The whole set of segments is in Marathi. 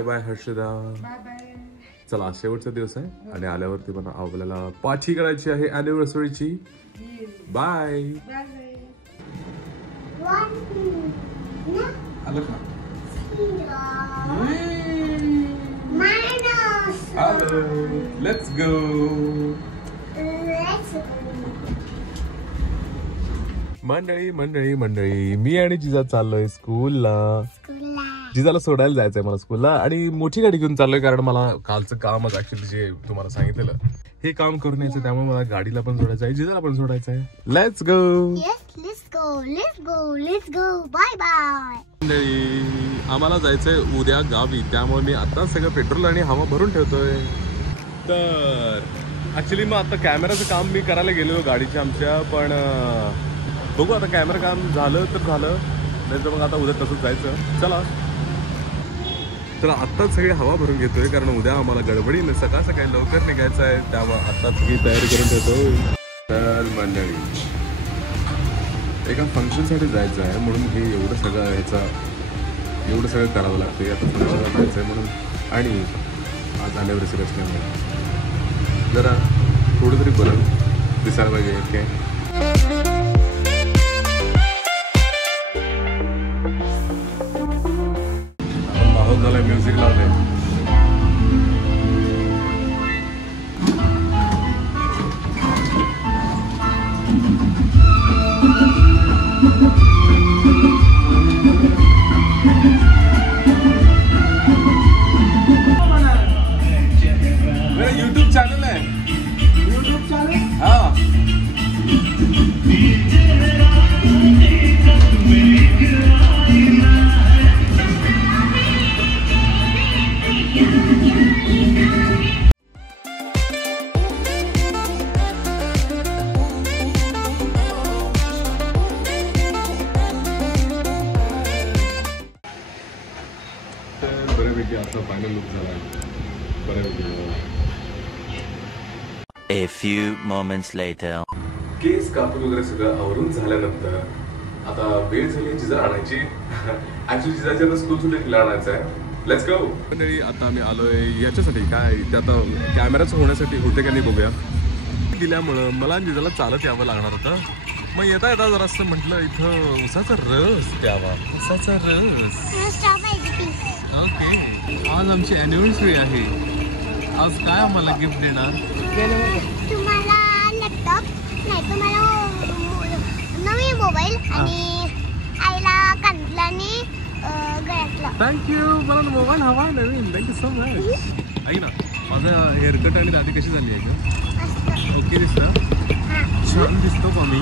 Bye bye Harshada. चला शेवटचा दिवस आहे आणि आल्यावरती पण आपल्याला पार्टी करायची आहे अॅनिव्हर्सरीची. बाय. आलं का? Let's go. मंडळी मी आणि जिजा चाललोय स्कूलला. जिजाला सोडायला जायचंय मला स्कूलला आणि मोठी गाडी घेऊन चाललोय कारण मला कालचं कामच ऍक्च्युअली जे तुम्हाला सांगितलेलं हे काम करून यायचं, त्यामुळे मला गाडीला पण सोडायचं आहे, जिजाला पण सोडायचं आहे. Let's go. Bye bye. मंडळी आम्हाला जायचंय उद्या गावी, त्यामुळे मी आता सगळं पेट्रोल आणि हवा भरून ठेवतोय. तर ऍक्च्युली मग आता कॅमेराचं काम मी करायला गेलो गाडीच्या आमच्या, पण बघू आता कॅमेरा काम झालं तर झालं, नाही तर मग आता उद्या तसंच जायचं. चला तर आत्ताच सगळी हवा भरून घेतोय कारण उद्या आम्हाला गडबडीने सकाळ सकाळी लवकर निघायचं आहे, त्यामुळे आत्ताच सगळी तयारी करून ठेवतो. तर मंडळी एका फंक्शनसाठी जायचं आहे म्हणून हे एवढं सगळं करावं लागतं. आता फंक्शनला जायचं आहे म्हणून आणि आज अॅनिव्हर्सरी असल्यामुळे जरा थोडं तरी बरं दिसायला पाहिजे. ओके माहोल झाला, म्युझिक लावले. मेरा यूट्यूब चैनल है. हाँ बऱ्यापैकी आता फायनल लुक झाला आहे. बऱ्यापैकी A few moments later. केस कापून वगैरे सगळं आवरून झाल्यानंतर आता वेळ झाली जिजा आणायची. ऍक्च्युली जिजाच्या स्कूल सुद्धा तिला आणायचं आहे. लेट्स गो. मंडळी आता आम्ही आलोय याच्यासाठी, काय ते आता कॅमेराचं होण्यासाठी होते का नाही बघूया. दिल्यामुळं मला जिजाला चालत यावं लागणार होतं. मग येता येता जरा असं म्हटलं इथं उसाचा रस द्यावा. उसाचा रस. ओके आज आमची अॅनिव्हर्सरी आहे. आज काय आम्हाला गिफ्ट देणार? तुम्हाला लॅपटॉप नाही, तुम्हाला नवीन मोबाईल आणि आईला कानातला आणि गळ्यातला. थँक्यू. मला मोबाईल हवा आहे नवीन. Thank you so much. ऐक ना माझं हेअरकट आणि दाढी कशी झाली आहे का? ओके दिसतं? छान दिसतो का मी?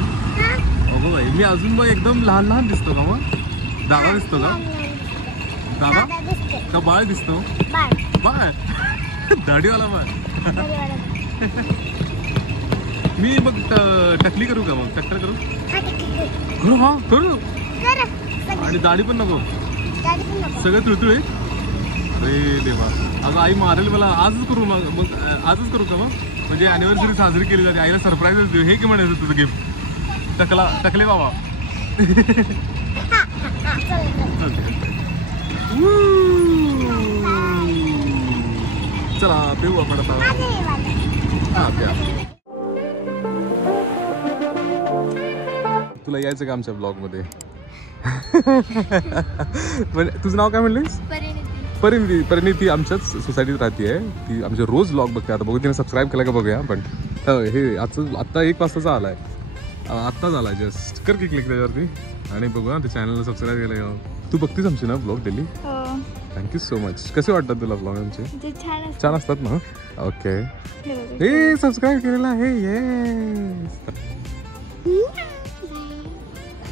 अगो बाई मी अजून मग एकदम लहान लहान दिसतो का? मग दादा दिसतो का? दादा का बाळ दिसतो? बाळ दाढीवाला बाळ. मी मग टकली करू का? मग टक्कर करू? करू. हा करू. आणि दाढी पण नको? सगळं तुळतुळ आहे. अरे देवा अगं आई मारेल मला. आजच करू मग आजच करू का? मग म्हणजे अॅनिव्हर्सरी साजरी केली जाते, आईला सरप्राईजच देऊ. हे की म्हणायचं तुझं गिफ्ट? टकले बाबा. चला पिऊ आपण आता. हा प्या. तुला यायचं का आमच्या ब्लॉग मध्ये? तुझं नाव काय म्हणलीस? परिणिती आमच्याच सोसायटीत राहते. ती आमचे रोज ब्लॉग बघते. आता बघू तिने सबस्क्राईब केला का बघूया. पण हे आत्ता 1 वाजताचा आलाय, आत्ताच आलाय जस्ट. कर की क्लिक त्याच्यावरती आणि बघू ते चॅनलला सबस्क्राईब केलं. तू बघतीस आमची ना blog daily? Thank you so much. कसे वाटतात तुला ब्लॉग आमचे? छान असतात ना? ओके. हे सबस्क्राईब केलेलं आहे. येस.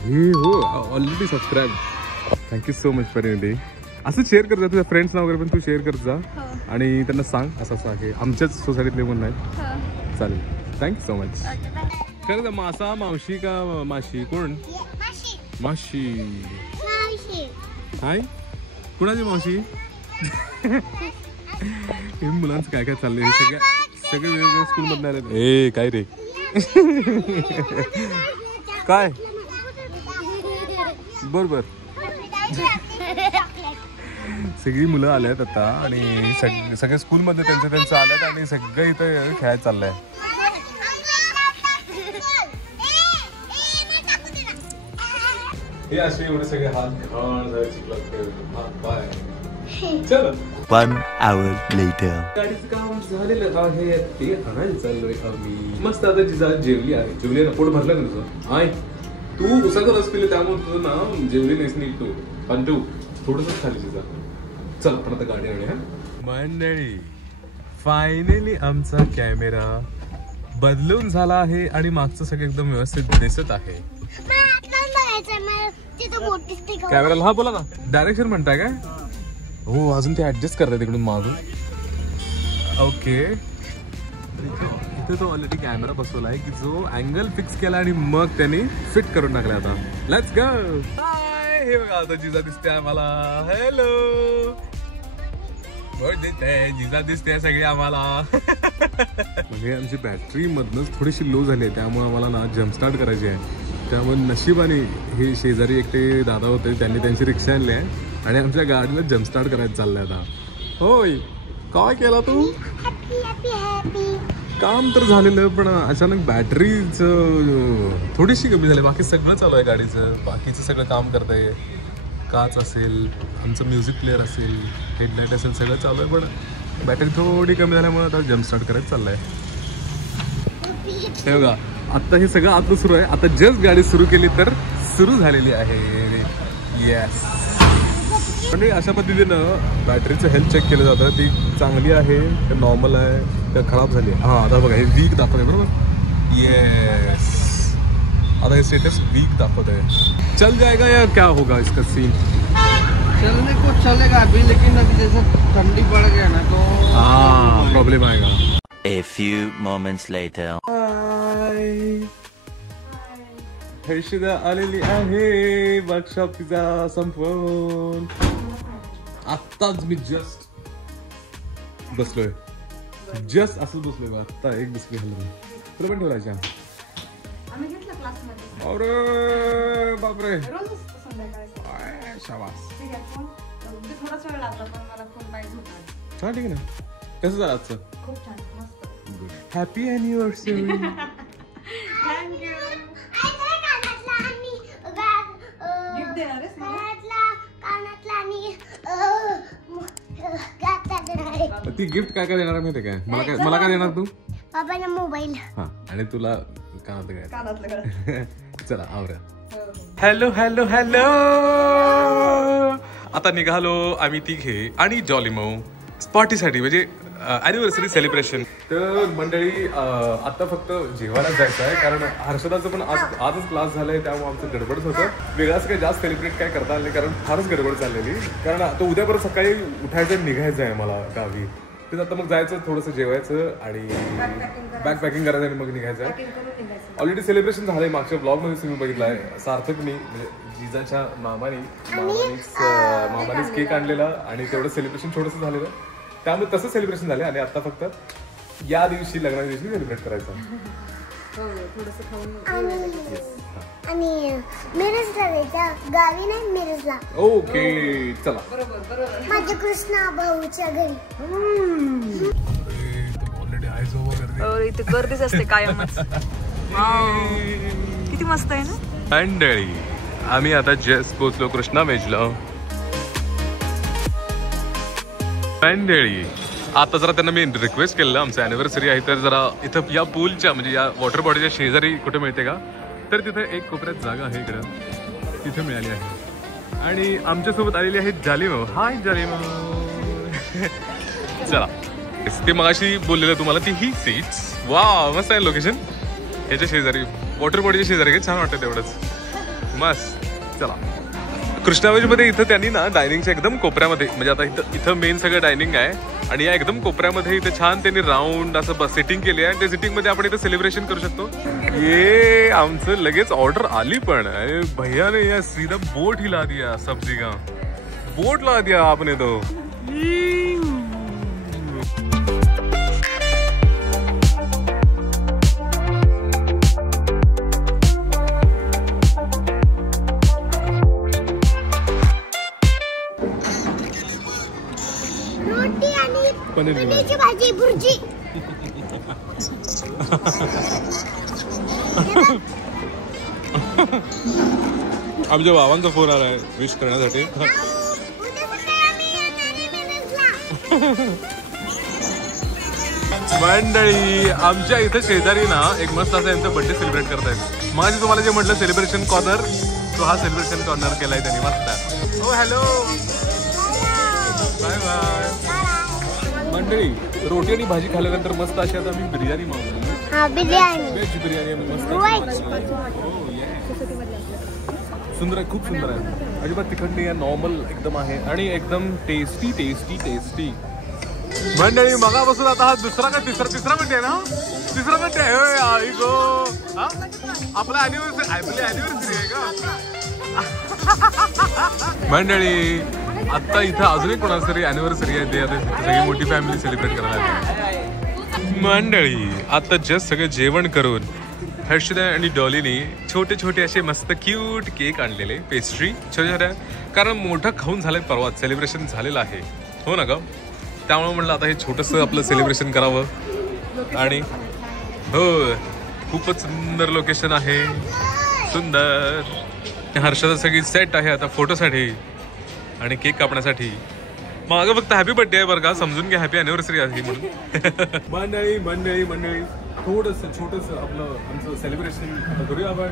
हे हो already subscribe. Thank you so much Parineeti. असं शेअर कर जा तुझ्या फ्रेंड्सना वगैरे पण तू शेअर करत जा आणि त्यांना सांग असं असं आहे. आमच्याच सोसायटीतले पण नाही. चालेल. Thank you so much. खरं मासा मावशी का माशी? कोण? माशी. हाय कुणाची मावशी? हे मुलांचं काय काय चाललंय? सगळे वेगवेगळ्या स्कूल मधून आले. ए काय रे? काय? बर सगळी मुलं आल्यात आता आणि सगळे स्कूलमध्ये त्यांचं आल्यात आणि सगळं इथं खेळायला चाललंय. हे असे एवढे सगळे हात घाण झाले चिखलात हात पाय. चल 1 hour later. गाडीचं काम झालेलं आहे ते आणायला चाललोय आम्ही. मस्त आता जिजा जेवली आहे. जेवली ना पोट भरलं ना तुझं. आय तू उसाचा रस पिले त्यामुळे तुझं ना जेवली नाहीस नीट तू पण तू थोडंसं खाली जिजा. चल आपण आता गाडी आणूया. मंडळी फायनली आमचा कॅमेरा बदलून झाला आहे आणि मागचं सगळं एकदम व्यवस्थित दिसत आहे. कॅमेराला हा बोला ना डायरेक्शन म्हणताय काय. हो अजून ते ऍडजस्ट करतात तिकडून मागून. ओके इथे तो ऑलरेडी कॅमेरा बसवला आहे की जो अँगल फिक्स केला आणि मग त्यांनी फिट करून टाकला. आता लेट्स गो. हाय हे बघा आता जिजा दिसते आम्हाला. हॅलो दिसते जिजा दिसते सगळे आम्हाला. म्हणजे आमची बॅटरी मधनच थोडीशी लो झाली आहे त्यामुळे आम्हाला ना जम्प स्टार्ट करायची आहे. त्यामुळे नशिबाने हे शेजारी एकटे दादा होते त्यांनी त्यांची रिक्षा आणली आहे आणि आमच्या गाडीला जम्प स्टार्ट करायचं चाललंय आता. होय काय केला तू. काम तर झालेलं पण अचानक बॅटरीच थोडीशी कमी झाली. बाकी सगळं चालू आहे गाडीचं. बाकीचं सगळं काम करतंय. काच असेल आमचं म्युझिक प्लेअर असेल हेडलाईट असेल सगळं चालू आहे पण बॅटरी थोडी कमी झाल्यामुळे आता जम्प स्टार्ट करायचं चाललंय. हे बघा आता हे सगळं आतलं सुरू आहे. आता जस्ट गाडी सुरू केली तर सुरू झालेली आहे. येस म्हणजे अशा पद्धतीनं बॅटरीचं हेल्थ चेक केलं जातं. ती चांगली आहे का नॉर्मल आहे का खराब झाली आहे. हां आता बघा हे वीक दाखवत आहे बरोबर. येस आता हे स्टेटस वीक दाखवत आहे. चल जाएगा या क्या होगा इसका सीन. चलने को चलेगा अभी लेकिन अभी जैसे ठंडी पड़ गया ना तो हाँ प्रॉब्लम आएगा. A few moments later. Harshada आलेली आहे. वर्कशॉप तिचा संपवून आत्ताच मी जस्ट बसलोय. जस्ट असं बसलोय बा. आत्ता एक बिस्किट हल्लो तुला पण ठेवायच्या. अरे बापरे शाबास. हा ठीक आहे ना. कसं झालं आजचं. गुड. Happy anniversary. थँक्यू. ती गिफ्ट काय काय देणार माहिती काय. मला काय देणार तू. बाबाला मोबाईल. हा आणि तुला कानातलं काय. चला आवरा. Hello hello hello. आता निघालो आम्ही तिघे आणि जॉलीमो पार्टीसाठी म्हणजे अॅनिव्हर्सरी सेलिब्रेशन. तर मंडळी आता फक्त जेवायला जायचं आहे कारण हर्षदाचं पण आजच क्लास झालाय त्यामुळे आमचं गडबडच होतं. वेगळं असं काही जास्त सेलिब्रेट काय करता आलं नाही कारण फारच गडबड चाललेली. कारण आता उद्या परत सकाळी उठायचं निघायचं आहे मला गावी. तर आता मग जायचं थोडंसं जेवायचं आणि बॅग पॅकिंग करायचं आणि मग निघायचं आहे. ऑलरेडी सेलिब्रेशन झालंय. मागच्या ब्लॉगमध्ये तुम्ही बघितलं आहे सार्थकनी म्हणजे जिजाच्या मामानीच केक आणलेला आणि तेवढं सेलिब्रेशन छोटंसं झालेलं त्यामुळे तसं सेलिब्रेशन झालं आणि आता फक्त या दिवशी लग्नाच्या दिवशी सेलिब्रेट करायचं. आणि मिरजला जायचं गावी नाही मिरजला. ओके चला माझ्या कृष्णा भाऊच्या घरी. इथे गर्दीच असते कायमच. किती मस्त आहे ना. मंडळी आम्ही आता जस्ट पोहोचलो कृष्णा वेजला. मंडळी आता जरा त्यांना मी रिक्वेस्ट केलं आमचं अॅनिव्हर्सरी आहे तर जरा इथं या पूलच्या म्हणजे या वॉटर बॉडीच्या शेजारी कुठे मिळते का तर तिथं एक कोपऱ्यात जागा आहे इकडं तिथे मिळाली आहे आणि आमच्यासोबत आलेली आहे जालिमो. हाय जालिमो. चला ते मगाशी बोललेलं तुम्हाला ती ही सीट्स. वा मस्त आहे लोकेशन. याच्या शेजारी वॉटर बॉडीच्या शेजारी काय छान वाटतं तेवढंच मस्त. चला कृष्णावेजमध्ये इथं त्यांनी ना डायनिंगच्या एकदम कोपऱ्यामध्ये म्हणजे आता इथं मेन सगळं डायनिंग आहे आणि या एकदम कोपऱ्यामध्ये इथं छान त्यांनी राऊंड असं सिटिंग केली आहे आणि त्या सिटिंगमध्ये आपण इथं सेलिब्रेशन करू शकतो. ये आमचं लगेच ऑर्डर आली पण भैया ने या सीधा बोट ही ला दिया. सब्जी का बोट ला दिया आपने तो. पनीर पनीरची भाजी भुर्जी. आमच्या बाबांचा फोन आलाय विश करण्यासाठी. मंडळी आमच्या इथे शेजारी ना एक मस्त असं यांचा बर्थडे सेलिब्रेट करतायत. माझी तुम्हाला जे म्हटलं सेलिब्रेशन कॉर्नर, तो हा सेलिब्रेशन कॉर्नर केलाय त्यांनी मस्त. हो हॅलो बाय बाय. मंडळी रोटी आणि भाजी खाल्ल्यानंतर मस्त अशी आता आम्ही बिर्याणी मागवली. बिर्याणी व्हेज बिर्याणी आम्ही मस्त सुंदर आहे, खूप सुंदर आहे. अजिबात तिखट नाही आहे, नॉर्मल एकदम आहे आणि एकदम टेस्टी टेस्टी टेस्टी. मंडळी मगापासून आता हा दुसरा का तिसरा बर्थडे आहे ना, तिसरा बर्थडे आहे. आई गो आपला आपली अॅनिव्हर्सरी आहे का मंडळी. आता इथं अजूनही कोणाचं तरी अॅनिव्हर्सरी आहे, ते आता सगळी मोठी फॅमिली सेलिब्रेट करायला. मंडळी आता जस्ट सगळं जेवण करून हर्षदा आणि डॉलीनी छोटे छोटे असे मस्त क्यूट केक आणलेले, पेस्ट्री छोट्या छोट्या, कारण मोठं खाऊन झालंय परवा, सेलिब्रेशन झालेलं आहे हो ना ग. त्यामुळे म्हणलं आता हे छोटंसं आपलं सेलिब्रेशन करावं. आणि हो खूपच सुंदर लोकेशन आहे, सुंदर. हर्षदा सगळी सेट आहे आता फोटोसाठी आणि केक कापण्यासाठी. मग फक्त हॅपी बर्थडे आहे बरं का, समजून घ्या, हॅपी अॅनिव्हर्सरी आहे म्हणून. मंडळी मंडळी मंडळी थोडंसं छोटंसं आपलं आमचं सेलिब्रेशन करूया आपण.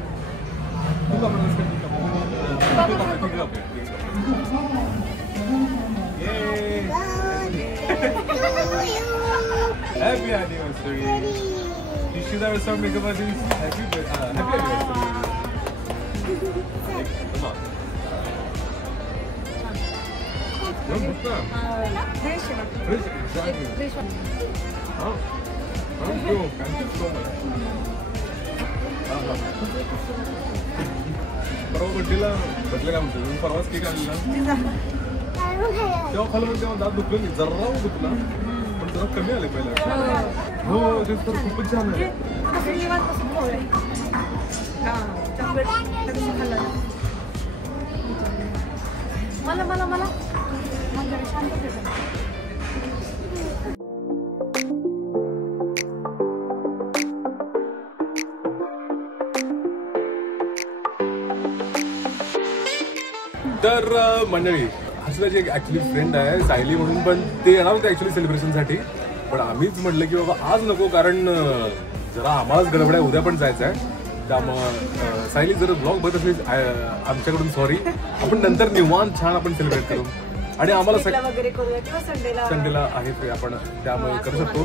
Happy anniversary. Ishita will start makeup artist. Happy anniversary. परवा बड्डेला बदले काय म्हणतो, परवाच केक आणला तेव्हा खाल्लं, तेव्हा दात दुखलं नाही, जरा दुखला पण जरा कमी आले पहिला. हो ते तर खूपच छान आहे. मला मला मला तर मंडळी हर्षदाची एक ऍक्च्युली फ्रेंड आहे सायली म्हणून, पण ते येणार होते ऍक्च्युली सेलिब्रेशनसाठी, पण आम्हीच म्हटलं की बाबा आज नको, कारण जरा आम्हालाच गडबड आहे, उद्या पण जायचं आहे. त्यामुळं सायली जर ब्लॉग बघत असली आमच्याकडून सॉरी, आपण नंतर निवांत छान आपण सेलिब्रेट करू. आणि आम्हाला संडेला आहे आपण, त्यामुळे करू शकतो.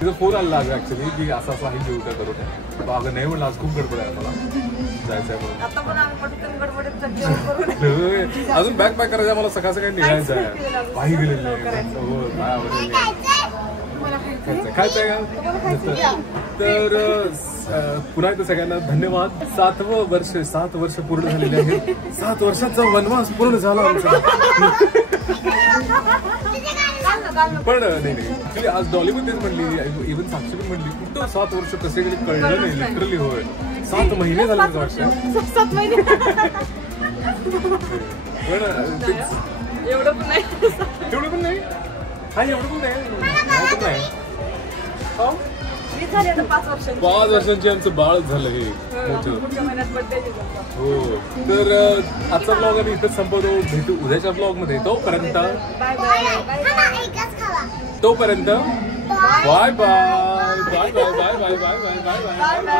तिचा फोन आला आज ऍक्च्युली की असं असं आहे घेऊ का करून, अगं नाही म्हणलं आज खूप गडबड आहे मला जायचं आहे म्हणून. अजून बॅग पॅक करायचं, मला सकाळ सकाळी निघायचं आहे, काही गेलेलं नाही. हो काय आवडेल खायचं आहे का. तर पुन्हा एकदा सगळ्यांना धन्यवाद. 7 वर्ष पूर्ण झालेले आहेत. 7 वर्षाचा वनवास पूर्ण झाला आमचा. पण नाही ऍक्च्युली आज डॉली पण तेच म्हणली, इव्हन साक्षी पण म्हणली, कुठं 7 वर्ष कसे गेले कळलं नाही, लिटरली. होय 7 महिने झाले असं वाटतं. 7 महिने पण एवढं पण नाही, एवढं पण नाही. हा एवढं पण नाही. 5 वर्षांची आमचं बाळ झालं हे मोठं. हो तर आजचा ब्लॉग आम्ही इथंच संपवतो. भेटू उद्याच्या ब्लॉग मध्ये. तोपर्यंत bye bye bye bye bye bye bye bye bye bye.